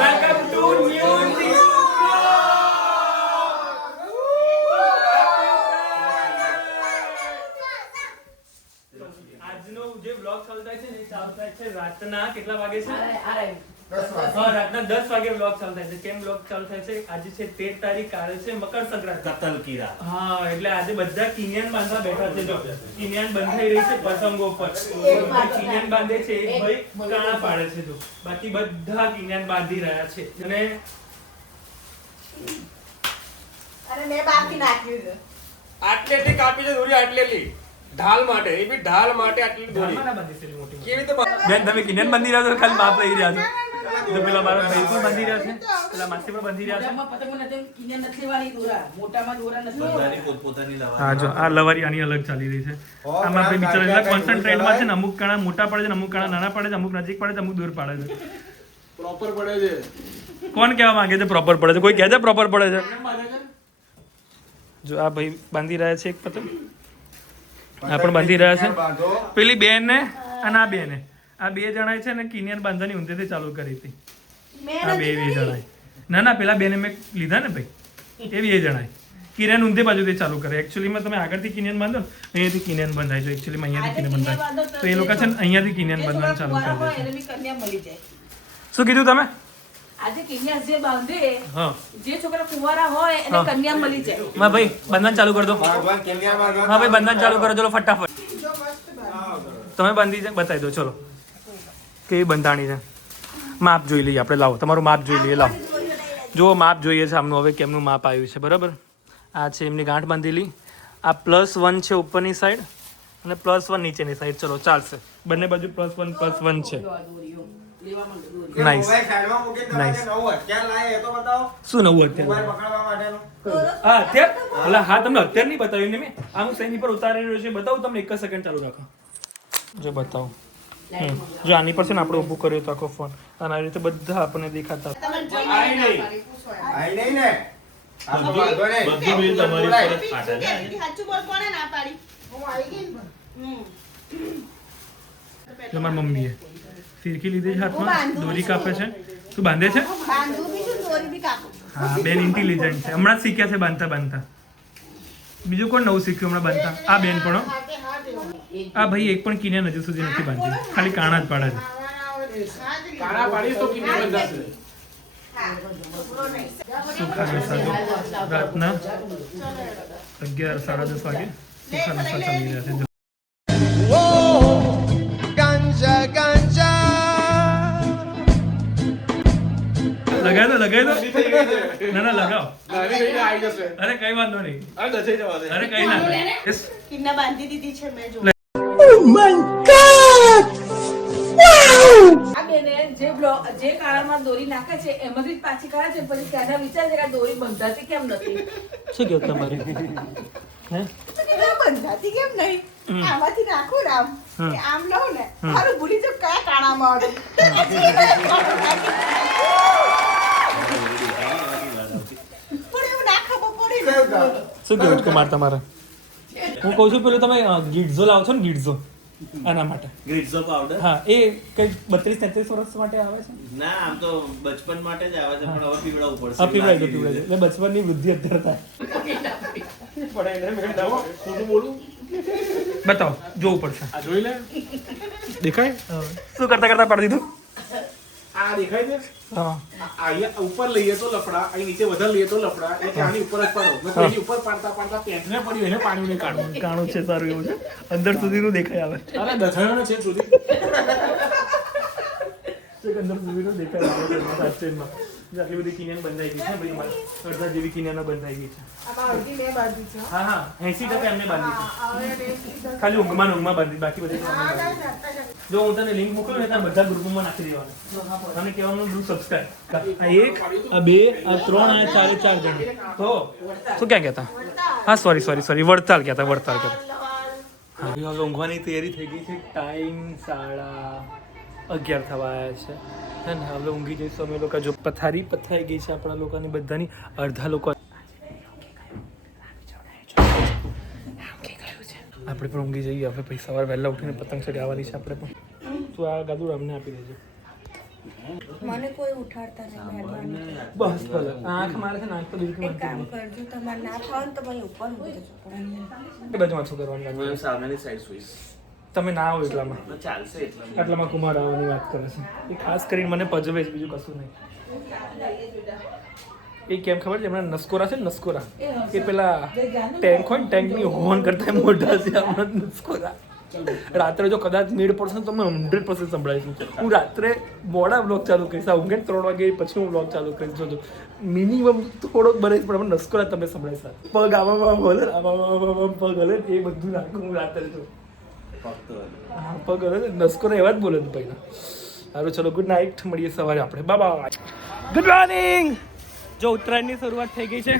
Welcome to new આજનો જે blog ચાલુ થાય છે ને એ ચાલુ થાય છે રાતના કેટલા વાગે છે? રાતના 10 વાગે બ્લોગ ચાલુ થાય છે. કેમ બ્લોગ ચાલુ થાય છે? આજે છે 13 તારીખ, કાલે છે મકર સંક્રાંતિ. કતલ કી રાત. હા, એટલે આજે બધા કિનિયન બાંધવા બેઠા છે. જો કિનિયન બંધાઈ રહી છે પતંગો પર. કિનિયન બાંધે છે એક ભાઈ કાણા પાડે છે. જો બાકી બધા કિનિયન બાંધી રહ્યા છે. અને મેં બાકી નાખ્યું છે. આટલેથી કાપી છે દોરી, આટલેથી ઢાલ માટે. એ બી ઢાલ માટે આટલી દોરી કેવી રીતે બેન તમે કિનિયન બાંધી રહ્યા છો, ખાલી બાપ લઈ રહ્યા છો. તો પેલા મારા ભાઈ પણ બાંધી રહ્યા છે, પેલા માસી પણ બાંધી રહ્યા છે. બધાની પોતપોતાની લવા. હા, જો આ લવારી આની અલગ ચાલી રહી છે. આમાં આપણે બિચારા કોન્સન્ટ્રેટમાં છે ને, અમુક કાણા મોટા પડે છે, અમુક કાણા નાના પડે છે, અમુક નજીક પડે છે, અમુક દૂર પડે છે. પ્રોપર પડે છે. કોણ કહેવા માંગે છે પ્રોપર પડે છે? કોઈ કહે છે પ્રોપર પડે છે? જો આ ભાઈ બાંધી રહ્યા છે એક પતંગ, આ પણ બાંધી રહ્યા છે. પેલી બેન ને અને આ બેને, આ બે જણાએ છે ને કિનિયન બાંધવાની ઊંધેથી ચાલુ કરી હતી. આ બે જણાએ ના ના પેલા બેને મેં લીધા ને ભાઈ, એ બે જણાએ કિનિયન ઊંધે બાજુથી ચાલુ કરે. એકચ્યુઅલીમાં તમે આગળથી કિનિયન બાંધો ને, અહીંયાથી કિનિયન બંધાય છે. એકચ્યુઅલીમાં અહીંયાથી કિનિયન બંધાય તો એ લોકો છે ને અહીંયાથી કિનિયન બાંધવાનું ચાલુ કરી દે છે. શું કીધું તમે? આજે કિન્યા જે બાંધે, હા જે છોકરા કુંવારા હોય એને કન્યા મળી જાય. હા ભાઈ બંધન ચાલુ કરી દો. હા ભાઈ બંધન ચાલુ કરો, ચલો ફટાફટ. તમે બાંધી છે બતાવી દો. ચલો કેવી બંધાણી છે, માપ જોઈ લઈએ આપણે. લાવો તમારું માપ જોઈ લઈએ. લાવો જુઓ માપ જોઈએ છે આમનું. હવે કેમનું માપ આવ્યું છે બરાબર. આ છે એમની ગાંઠ બાંધેલી. આ +1 છે ઉપરની સાઈડ અને +1 નીચેની સાઈડ. ચલો ચાલશે, બંને બાજુ +1 છે. Nice nice. શું નવું અત્યારે? હા અત્યારે હા તમને અત્યારે નહીં બતાવ્યું ને મેં. આ હું શેની પર ઉતારી રહ્યો છે બતાવું તમને. 1 સેકન્ડ ચાલુ રાખો. જો બતાવો. જો આની પર છે ને આપણે ઊભું કર્યો તો આખો ફોન, અને આવી રીતે બધા આપણને દેખાતા. બધું બિલ તમારી પર જ ફાટે છે. તમારી મમ્મીએ ફિરકી લીધી છે હાથમાં, દોરી કાપે છે. તું બાંધે છે? હા બેન ઇન્ટેલિજન્ટ છે, હમણાં જ શીખ્યા છે બાંધતા બાંધતા. બીજું કોણ નવું શીખ્યું હમણાં બાંધતા? આ બેન પણ. આ ભાઈ એક પણ કિનિયન હજુ સુધી નથી બાંધી, ખાલી કાણા જ પાડે છે. કાણા પાડીશ તો કિન્યા બંધાશે. સુખા નશા રાતના 11 સાડા 10 વાગે સુખા નશા ચાલી રહ્યા છે. લગાવી દો લગાવી દો. ના ના લગાવો. અરે કઈ વાંધો નહીં. અરે કઈ ના કિન્ના બાંધી દીધી છે મેં. જો આ બેને જે કાળામાં દોરી નાખે છે એમાંથી જ પાછી કાઢે છે. પછી ત્યાંના વિચાર છે કે દોરી બંધાતી કેમ નથી. શું કહ્યું તમારે? હે બંધાતી કેમ નહીં? આમાંથી નાખું રામ, આમ લઉં ને મારું ભૂલી જાઉં કયા કાણામાં હતું. શું કેવું કુમાર તમારે? હું કહું છું પેલું તમે ગીડઝો લાવો છો ને, ગીડઝો આના માટે. ગ્રીટઝો પાવડર. હા એ કઈ 32-33 વર્ષ માટે આવે છે. ના આમ તો બચપન માટે જ આવે છે, પણ હવે પીવડાવવું પડશે. આ પીવડાવી દો પીવડાવી દો. એટલે બચપનની વૃદ્ધિ અત્યારે થાય. બતાવો, જોવું પડશે. આ જોઈ લે. દેખાય? શું કરતા કરતા પાડી દીધું? આ દેખાય છે? હા અહીંયા ઉપર લઈએ તો લફડા, અહીં નીચે વધારે લઈએ તો લફડા. એટલે આની ઉપર જ પાડો. એની ઉપર પાડતા પાડતા પેન્ટને પડ્યું, એને પાણી નહીં કાઢવું. કાણું છે સારું એવું છે, અંદર સુધીનું દેખાય આવે. અરે દથાયો છે સુધી. અંદર સુધીનું દેખાય આવે સાચેમાં. આટલી બધી કિનિયન બંધાઈ ગઈ છે ભાઈ, મારે અડધા જેવી કિનિયનો બંધાઈ ગઈ છે. હા હા 80% એમને બાંધી છે, ખાલી ઊંઘમાં બાંધી, બાકી બધી જો હું તને લિંક મોકલું ને ત્યાં બધા ગ્રુપમાં નાખી દેવાનું. મને કહેવાનું ડુ સબસ્ક્રાઇબ. આ 1 આ 2 આ 3 આ 4 જણ. તો શું ક્યાં કહેતા? હા સોરી વડતાલ કહેતા, વડતાલ કહેતા. હા હવે ઊંઘવાની તૈયારી થઈ ગઈ છે. ટાઈમ 11:30 થવા આવ્યા છે. અને હવે ઊંઘી જઈશું અમે લોકો. જો પથારી પથરાઈ ગઈ છે આપણા લોકોની બધાની. અડધા લોકો આપણે પણ ઊંઘી જઈએ. હવે પછી સવારે વહેલા ઉઠીને પતંગ ચગાવવાની છે આપણે પણ. તું આ ગાદુ અમને આપી દેજો. મને કોઈ ઉઠાડતા નહીં મહેરબાની. બસ ભલે આંખ મારે છે ને આંખ તો બિલકુલ એક કામ કરજો, તમારે ના ફાવે તો મને ઉપર મૂકી દેજો. એ બાજુમાં શું કરવાનું લાગે? હું સામેની સાઈડ સુઈશ તમે ના આવો એટલામાં ચાલશે એટલા આટલામાં કુમાર આવવાની વાત કરે છે એ ખાસ કરીને મને પજવે છે, બીજું કશું નહીં. એ કેમ ખબર છે હમણાં નસ્કોરા છે ને નસ્કોરા એ પેલા ટેન્ક હોય ને ટેન્કની હોર્ન કરતા મોટા છે હમણાં નસ્કોરા. રાત્રે જો કદાચ મેળ પડશે ને તો અમે 100% સંભળાવીશું. હું રાત્રે મોડા બ્લોગ ચાલુ કરીશ, આ ઊંઘે 3 વાગે પછી હું બ્લોગ ચાલુ કરીશ. જોજો મિનિમમ થોડોક બને પણ અમે નસ્કોરા તમે સંભળાવીશ. પગ આવામાં બોલે આવામાં પગ હલે એ બધું નાખું હું રાત્રે જો હા પગ હલે નસ્કોરા એવા જ બોલે પહેલા. સારું ચલો ગુડ નાઇટ, મળીએ સવારે આપણે. બાય. Good morning. જો ઉત્તરાયણની શરૂઆત થઈ ગઈ છે,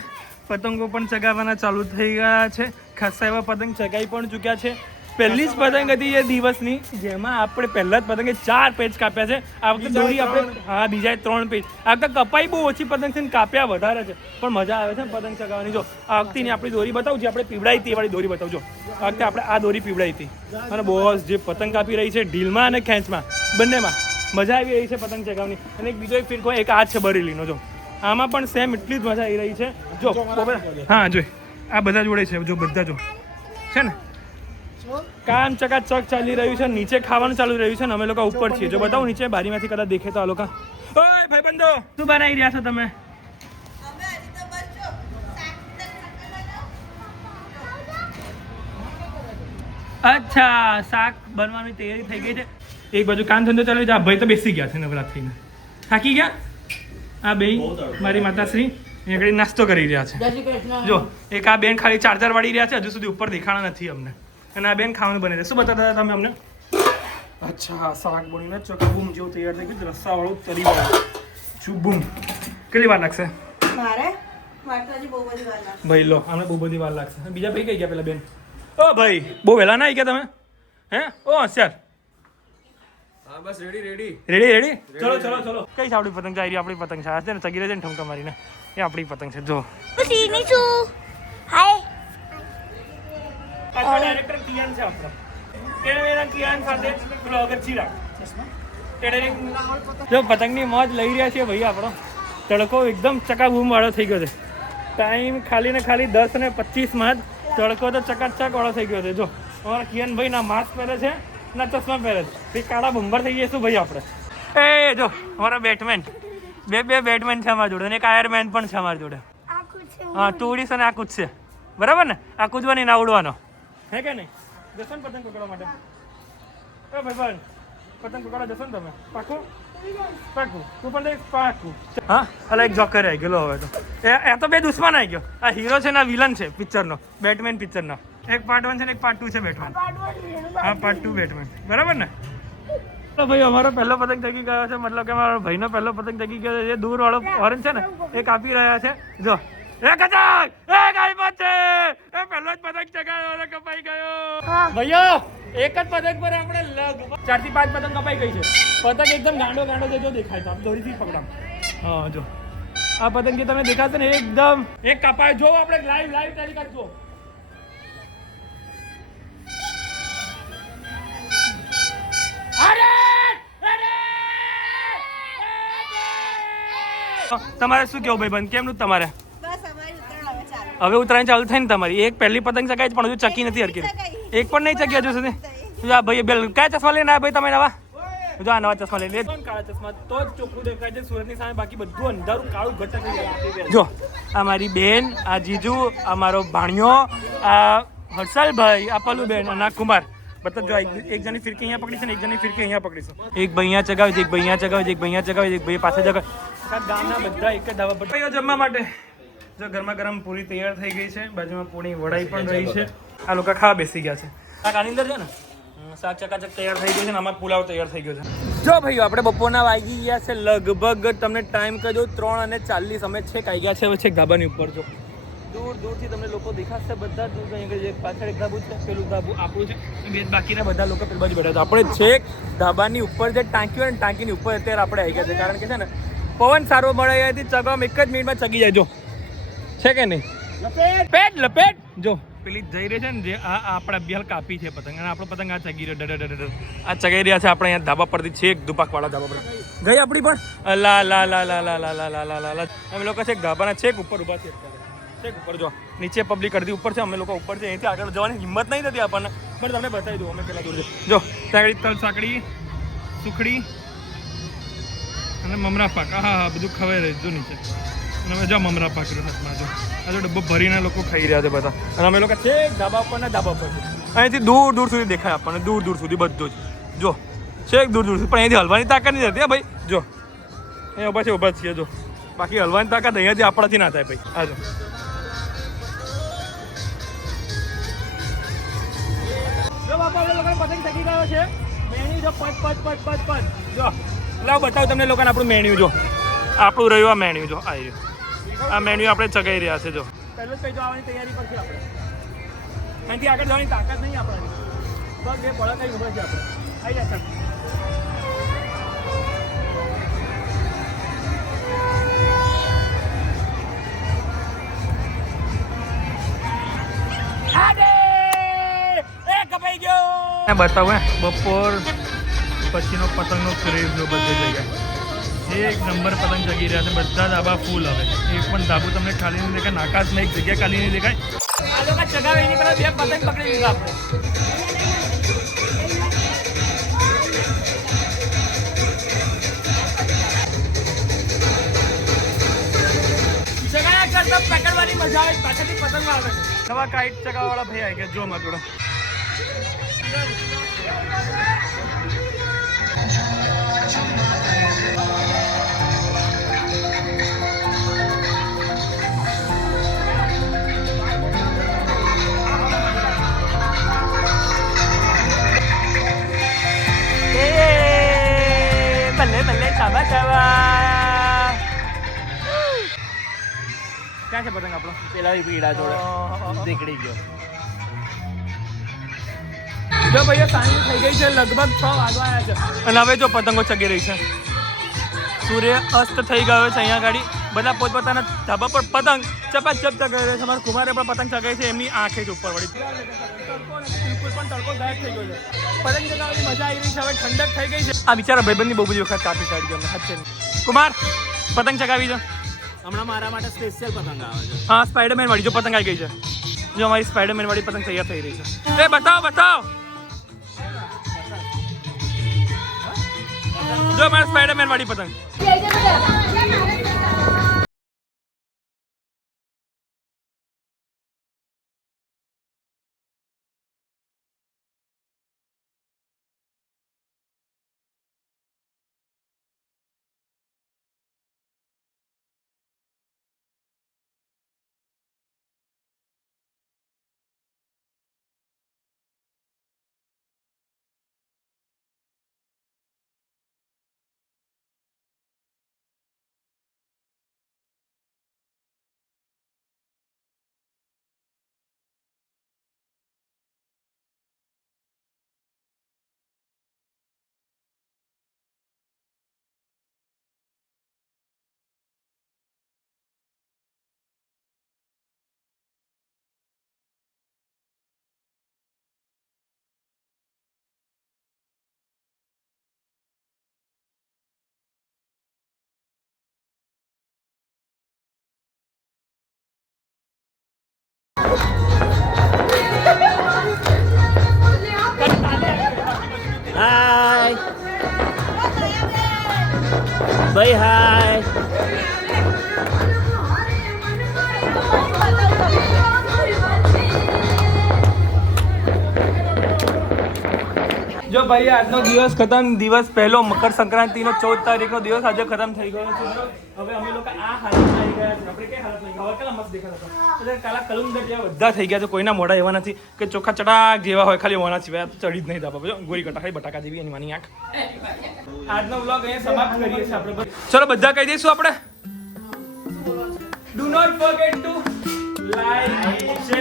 પતંગો પણ ચગાવવાના ચાલુ થઈ ગયા છે. ખાસા એવા પતંગ ચગાવી પણ ચૂક્યા છે. પહેલી જ પતંગ હતી એ દિવસની જેમાં આપણે પહેલા જ પતંગે 4 પેચ કાપ્યા છે. આ વખતે દોરી આપણે હા બીજા 3 પેચ. આ વખતે કપાઈ બહુ ઓછી પતંગ છે ને કાપ્યા વધારે છે, પણ મજા આવે છે પતંગ ચગાવવાની. જો આ વખતેની આપણી દોરી બતાવું જે આપણે પીવડાવી હતી એ વાળી દોરી બતાવજો. આ વખતે આપણે આ દોરી પીવડાવી હતી અને બોસ જે પતંગ કાપી રહી છે ઢીલમાં અને ખેંચમાં બંનેમાં મજા આવી રહી છે પતંગ ચગાવવાની. અને એક બીજો એક ફિરકો એક આ છે બરેલીનો, જો આમાં પણ સેમ એટલી જ મજા આવી રહી છે. જો હા જો આ બધા જોડે છે, જો બધા જો છે ને કામ ચકાચક ચાલી રહ્યું છે. નીચે ખાવાનું ચાલુ રહ્યું છે ને અમે લોકો ઉપર છીએ. જો બતાવું નીચે બારીમાંથી કદાચ દેખે તો આ લોકો. ઓય ભાઈબંધો શું બનાવી રહ્યા છો તમે? અચ્છા શાક બનવાની તૈયારી થઈ ગઈ છે. એક બાજુ કામ ધંધો ચાલુ છે. આ ભાઈ તો બેસી ગયા છે નવરાત થઈને, થાકી ગયા. આ બે મારી માતાશ્રી અહીંયા આગળ નાસ્તો કરી રહ્યા છે. જો એક આ બેન ખાલી ચાર્જર વાળી રહ્યા છે, હજુ સુધી ઉપર દેખાણા નથી અમને. અને આ બેન ખાવાનું બને છે. શું બતાતા હતા તમે અમને? અચ્છા શાક બનીને ચકબૂમ જેવું તૈયાર થઈ ગયું, રસ્સાવાળું તરી વાળું ચુબૂમ. કેટલી વાર લાગશે? મારે વાટલાજી બહુ બધી વાર લાગશે. ભાઈ લો અમને બહુ બધી વાર લાગશે. બીજા ભાઈ કઈ ગયા પેલા બેન? ઓ ભાઈ બહુ વહેલા ના આવી ગયા તમે? હે ઓ હોશિયાર. હા બસ રેડી. ચલો કઈ છે આપણી પતંગ? જાય રહી આપણી પતંગ છે. આ છે ને ચગી રહે છે ને ઠુમકા મારીને, એ આપણી પતંગ છે. જો હાય ડાયરેક્ટર કિયાન છે આપણો. કેમેરા કિયાન સાથે બ્લોગર ચિરાગ. જો પતંગની મોજ લઈ રહ્યા છીએ ભાઈ આપણો. તડકો એકદમ ચકાબૂમ વાળો થઈ ગયો છે. ટાઈમ ખાલી ને ખાલી 10:25 જ તડકો તો ચકાચક વાળો થઈ ગયો છે. જો અમારા કિયાન ભાઈ ના માસ્ક પહેરે છે ના ચશ્મા પહેરે છે. કાળા બંબર થઈ જઈશું ભાઈ આપણે. એ જો અમારા બેટમેન બે બેટમેન છે અમારા જોડે અને એક આયરમેન પણ છે અમારી જોડે. હા તું ઉડીશ અને આ કૂદશે, બરાબર ને? આ કૂદવાની ના ઉડવાનો હે કે નહીં? જશો ને પતંગ પકડવા માટે? એ ભાઈ પતંગ પકડવા જશો ને તમે? પાકું તું પણ દઈશ પાકું. હા અલા એક જોકર આવી ગયેલો હવે તો. એ તો બે દુશ્મન આવી ગયો. આ હીરો છે ને આ વિલન છે પિક્ચરનો, બેટમેન પિક્ચરનો. એક પાર્ટ 1 છે ને એક પાર્ટ 2 છે બેટમેન. હા પાર્ટ 2 બેટમેન, બરાબર ને? તો ભાઈ અમારો પહેલો પતંગ ચગી ગયો છે, મતલબ કે અમારો ભાઈનો પહેલો પતંગ ચગી ગયો છે. જે દૂર વાળો ઓરેન્જ છે ને એ કાપી રહ્યા છે. જો એ કચાક એ ગાયબ છે. એ પહેલો જ પતંગ ચગાવ્યો અને કપાઈ ગયો. ભૈયા એક જ પતંગ પર આપણે લગભગ 4 થી 5 પતંગ કપાઈ ગઈ છે. પતંગ એકદમ ગાંડો છે, જો દેખાય તો આપ દોરીથી પકડામ. હા જો આ પતંગ જે તમે દેખાશે ને એકદમ એક કપાય. જો આપણે લાઈવ તારીખ જો તમારે શું કેવું ભાઈ બંધ? કેમનું તમારે? હવે ઉત્તરાયણ ચાલુ થાય ને તમારી. એક પહેલી પતંગ ચગાઈ પણ હજુ ચકી નથી હરકી. એક પણ નહીં ચકી હજુ સુધી. આ ભાઈ કયા ચશ્મા લઈને આવ્યા ભાઈ તમે નવા? જો આ નવા ચશ્મા લઈને કાળા ચશ્મા તો જ ચોખ્ખું દેખાય છે સૂરજની સામે, બાકી બધું અંધારું કાળું ઘટક થઈ જાય. જો આ મારી બેન, આ જીજુ, આ મારો ભાણિયો, આ હર્ષલભાઈ, આ પલુબેન અને આ કુમાર. મતલબ જો એક જણની ફિરકી અહીંયા પકડી છે ને એક જણની ફિરકી અહીંયા પકડી છે. એક ભાઈ અહીંયા ચગાવે છે, એક ભાઈ અહીંયા ચગાવે છે, એક ભાઈ અહીંયા ચગાવે છે, એક ભાઈ પાસે ચગાવે. ગામના બધા એક જ ધાબા પર જમવા માટે. જો ગરમા ગરમ પૂરી તૈયાર થઈ ગઈ છે, બાજુમાં પૂરી વડાઈ પણ રહી છે. આ લોકો ખાવા બેસી ગયા છે. આ આની અંદર છે ને શાક ચકાચક તૈયાર થઈ ગયું છે ને આમાં પુલાવ તૈયાર થઈ ગયો છે. જો ભાઈઓ આપણે બપોરના વાગી ગયા છે લગભગ, તમને ટાઈમ કહી દઉં 3:40. અમે છેક આવી ગયા છે હવે છેક ધાબાની ઉપર. જો દૂરથી તમને લોકો દેખાશે બધા જ. પાછળ એક ધાબુ છે, પેલું ધાબુ આપણું છે, બે બાકીના બધા લોકો પેલી બાજુ બેઠા છે. આપણે છેક ધાબાની ઉપર જે ટાંકી હોય ને ટાંકીની ઉપર અત્યારે આપણે આવી ગયા છે, કારણ કે છે ને પવન સારો મળે અહીંયાથી ચગામ 1 જ મિનિટમાં ચગી જાય. જો છે કે નહીં? લપેટ જો પેલી જઈ રહી છે ને જે આ આપણા બેલ કાપી છે પતંગ અને આપણો પતંગ આ ચગી રહ્યો ડર આ ચગાઈ રહ્યા છે આપણે અહીંયા ધાબા પરથી છેક દુપાકવાળા ધાબા પર ગઈ આપણી પણ લા લા લા લા લા લા લા લા લા લા અમે લોકો છેક ધાબાના છેક ઉપર ઊભા છે છેક ઉપર જો નીચે પબ્લિક અડધી ઉપર છે અમે લોકો ઉપર છે અહીંથી આગળ જવાની હિંમત નહીં થતી આપણને પણ તમને બતાવી દઉં અમે પેલા દૂર જો ત્યાં તલ સાંકડી સુખડી અને મમરા પાક હા બધું ખવાઈ રહ્યું જો નીચે અને હવે જો મમરા પાક રહ્યો હાથમાં જો આ જો ડબ્બો ભરીને લોકો ખાઈ રહ્યા છે બધા અને અમે લોકો છેક ધાબા ઉપર ને ધાબા ઉપર છે અહીંથી દૂર દૂર સુધી દેખાય આપણને દૂર દૂર સુધી બધું જ જો છેક દૂર દૂર સુધી પણ અહીંથી હલવાની તાકાત નહીં થતી ભાઈ જો અહીંયા ઊભા છે ઊભા છીએ જો બાકી હલવાની તાકાત અહીંયાથી આપણાથી ના થાય ભાઈ આ જો બાપા આપણે લોકોને પતંગ ચગી ગયો છે મેન્યુ જો પચ જો લાવ બતાવું તમને લોકોને આપણું મેન્યુ જો આપણું રહ્યું આ મેન્યુ જો આવી રહ્યું આ મેન્યુ આપણે ચગાઈ રહ્યા છે જો પહેલું જ કહી આવવાની તૈયારી પર છે આપણે અહીંથી આગળ જવાની તાકાત નહીં આપણાની બસ બે બળા કઈ ઉભા છે આપણે આવી જાય બતાવું બપોર પછીનો પતંગનો ક્રેઝ જો બધી જગ્યાએ એક નંબર પતંગ જગી રહ્યા છે બધા ધાબા ફૂલ હવે એક પણ ધાબુ તમને ખાલી નહીં દેખાય આકાશમાં એક જગ્યા ખાલી નહીં દેખાય આ લોકો ચગાવે એની પહેલા બે પતંગ પકડી લીધા આપણે ચગાયા કરતા પકડવાની મજા આવે પાછળથી પતંગ આવે છે નવા કાઈટ ચગાવવાળા ભાઈ આવી ગયા જો માં થોડો ભલે ચાવા ક્યાં છે પતંગ આપણો પેલા પીડા જોડે નીકળી ગયો જો ભાઈઓ સાંજ થઈ ગઈ છે લગભગ 6 વાગવાના છે અને હવે જો પતંગો ચગી રહી છે સૂર્ય અસ્ત થઈ ગયો છે અહીંયા ગાડી બધા પોતપોતાના ધાબા પર પતંગ ચપાચપ ચગાવી રહ્યા છે અમારા કુમારે પણ પતંગ ચગાવી છે એમની આંખે જ ઉપર વળી બિલકુલ પણ તડકો ગાયબ થઈ ગયો છે પતંગ ચગાવવાની મજા આવી રહી છે હવે ઠંડક થઈ ગઈ છે આ બિચારા ભાઈબંધની બહુ બધી વખત કાપી કાઢી ગયો સાચે કુમાર પતંગ ચગાવી છે હમણાં મારા માટે સ્પેશિયલ પતંગ આવે છે હા સ્પાઈડરમેન વાળી જો પતંગ આવી ગઈ છે જો અમારી સ્પાઈડરમેન વાળી પતંગ તૈયાર થઈ રહી છે એ બતાવો જો મારી સ્પાઈડરમેન વાળી પતંગ હાય ભાઈ હાય જો ભાઈ આજનો દિવસ ખતમ દિવસ પહેલો મકર સંક્રાંતિનો 14 તારીખનો દિવસ આજે ખતમ થઈ ગયો છે હવે અમે લોકો આ હાલતમાં આવી ગયા છે આપણે કઈ હાલતમાં હવે કેટલા મસ્ત દેખાતા હતા એટલે કાલા કલુંદર જેવા બધા થઈ ગયા છે કોઈના મોઢા એવા નથી કે ચોખ્ખા ચટાક જેવા હોય ખાલી મોણા સિવાય ચડી જ નહીં દાબા જો ગોરી કટા ખાલી બટાકા જેવી એની માની આંખ આજનો વ્લોગ અહીંયા સમાપ્ત કરીએ છીએ આપણે ચલો બધા કહી દઈશું આપણે do not forget to like